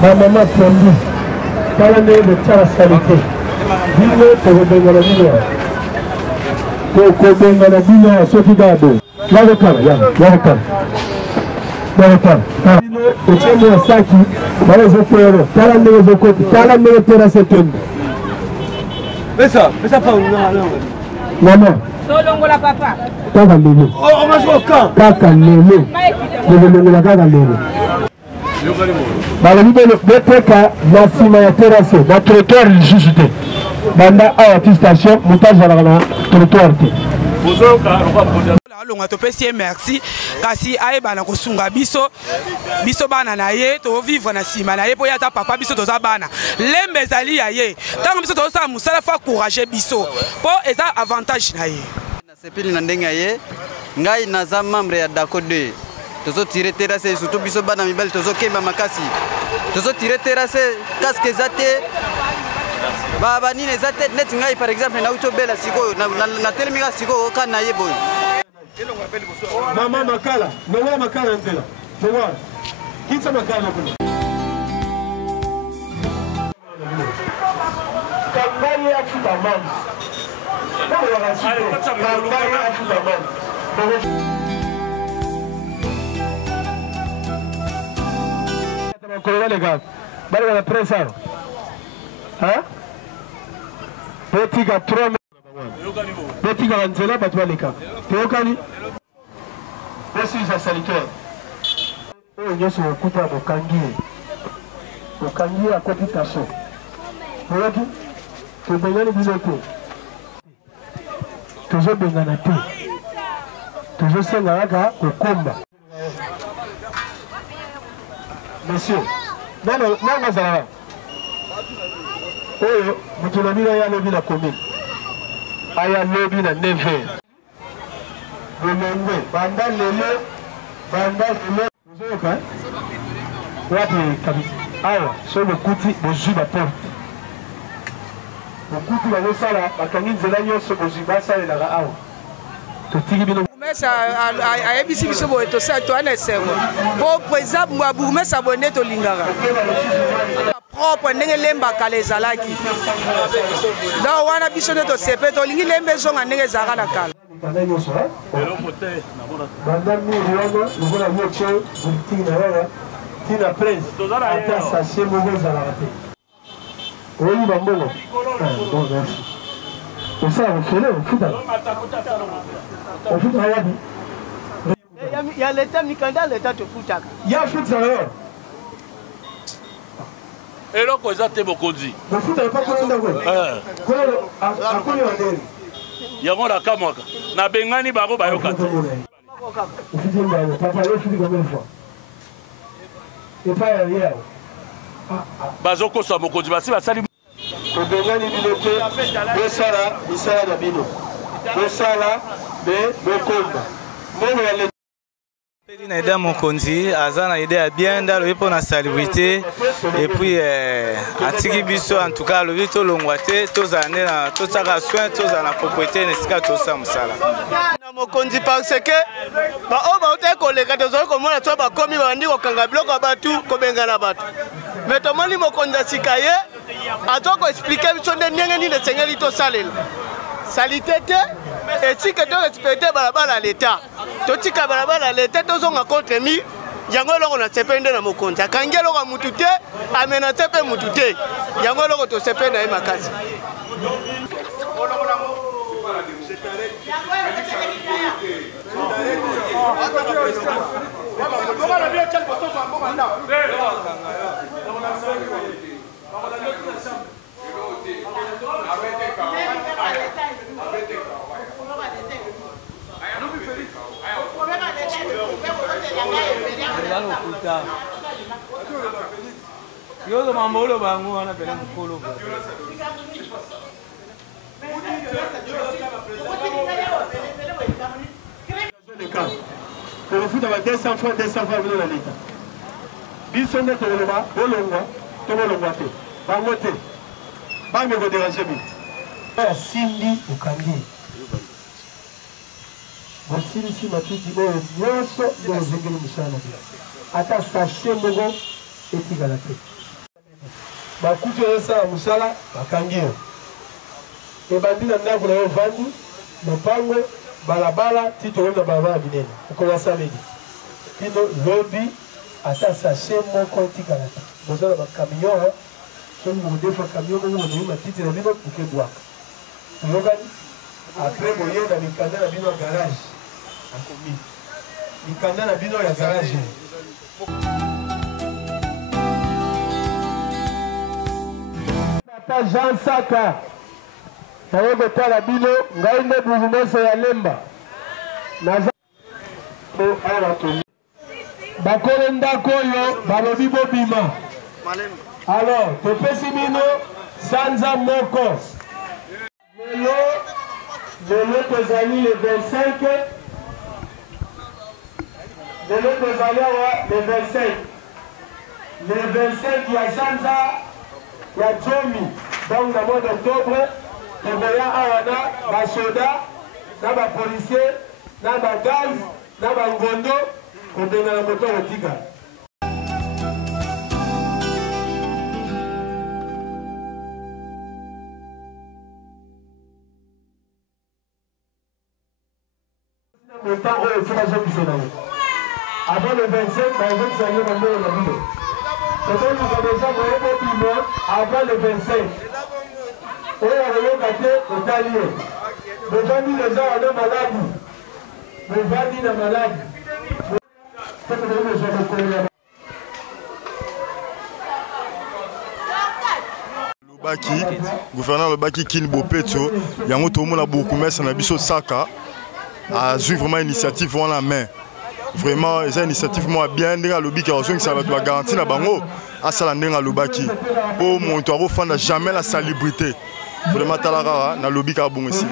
Maman Tondi, parlez de Tara Salité. Dis-le que vous donnez la vie. Que vous donnez la vie à Sophie Gado. Là, le cas, là, le cas. Là, le cas. Dis-le que tu es mon sac. Voilà, je peux aller. Parlez de côté. Parlez de Tara Salité. Mais ça pas où, non. Maman. Solongo la papa. Kaka lelo. Oh, on va jouer au camp. Kaka lelo. Lelo la kaka lelo. Balobi beteka na nsima ya terrasse na trottoir lisusu te banda awa ti station moto azalaka na trottoir te longa topesi merci kasi ayebana kosunga biso bana na ye to vivre na nsima na ye po yata papa biso toza bana lembe ezali ya ye ntango biso tozosala mosala fa courage biso po eza avantage na ye nasepeli na ndenge ya ye ngai naza membre ya dako 2 tozo tirer terrasse surtout biso bana mibali tozo kemba makasi tozo tirer terrasse casque ezate baba nini ezate net ngai par exemple na uto bela siko na telemika siko kana ye boy mama makala nongola makala nzela nongola kitsa makala kuna kangani ya futamani kangani ya futamani Colonel les gars, bari la presse hein petit gars 3 petit gars nzela batwa les gars tokani aussi ça sanitaire oh yesu okuta bokangi à côté taso voilà to bengani biloto tozo bengana te tozo senga aka kokomba. Monsieur, non, Mazara. Oh, vous avez mis à lobby la commune. Aya lobby la neve. Vous m'envoyez. Banda lele. Vous avez quoi? What est awa, sur le couti, vous jouez la porte. Le couti va vous faire la canine de l'agneau sur vos ibas et la awa. Tout est bien. a ebisi biso boye tosala toana esengo po président bourgmestre abonde tolingaka propre ndenge lemba kala ezalaki donc wana biso nde tosepe tolingi lemba ezonga ndenge ezalaka na kala tina prince ata sachet moko ezalaka te oyiba mbongo bon merci osala mofele ofuta Il y a l'état Mikanda, l'état de Foutaka. Il y a foot ça là. Et là quoi ça t'es bokondi. Le foot n'est pas comme ça quoi. À quoi il y a mon la kamaka. Na bengani babo bayoka. Papa le foot combien de fois. Et pas hier. Bazoko so bokondi basi basali. To bengani bilote. Besala, bisala da bino. Besala de bokomba. Aide Mokonzi, Azana aide à bien dans le pour la salubrité et puis Antiki Bisso en tout cas le vito longwate tous années tous ça soin tous à la propriété n'est-ce que tout ça musala. Mokonzi parce que ba o ba ote koleka tozo komona to ba komi ba ndiko kanga bloka batu kobengana batu. Mais to moni Mokonzi sikaye atoko expliquer biso ndenge ni le sengeli to salela. Salité et si que tu respectes balabala l'état to tika balabala l'état to zonga contre mi yango loko na sepende na mokonza kangelo ka mutute amena tepe mutute yango loko to sepende na makasi Yo mamolo bangu wana pele mkolo. Pour le foot avec 200 francs dans l'État. Biso ne toloma, bolongwa, tolongwa te. Bangote. Ba me ko déranger bi. Sindi ukangi. bosilisi matiti oyo nyonso nde ozengeli mosala na bino ata sashe moko etikala te bakuti oyosala mosala bakangi yo ebandi na ndako na yo ovandi lopango balabala ti tokomi na balabala minene okowasaleli kino lobi ata sashe moko etikala te bozala bakamion soki bokodefa kamion moko bonoi matiti na bino bokebwaka oyokani apres boye na mikanda na bino ya garage akomi mikanda na bino ya garage ata Jean Saka naye kotala bino ngai nde buvumeso ya Lemba naza bakolo ndako oyo balobi bobima alors topesi bino sanza moko lelo tozali le 25 lelo tozali awa le 25 ya sanza ya Jomi donc na mois d'octobre tokoya awa na basoda na bapolisier na bagaz na bangondo kobenga na moto kotika le temps oyo tika zobiso na ye avant le 25 bazokisanye na mbongo na bino tozoluka deja moyebo bino avant le 25 oyo akoyoka te otali ye bovandi deja wana maladi bovandi na maladi Lobaki gouverneur Lobaki Kini Bopeto yango tomona bokumesa na biso Saka a joué vraiment initiative en la main. Vraiment, c'est une initiative moi bien ndinga lobiki a joué ça va garantir na bango à sala ndinga Lobaki. Pour mon toit fan jamais la salubrité. Vraiment talara na lobiki a bon ici.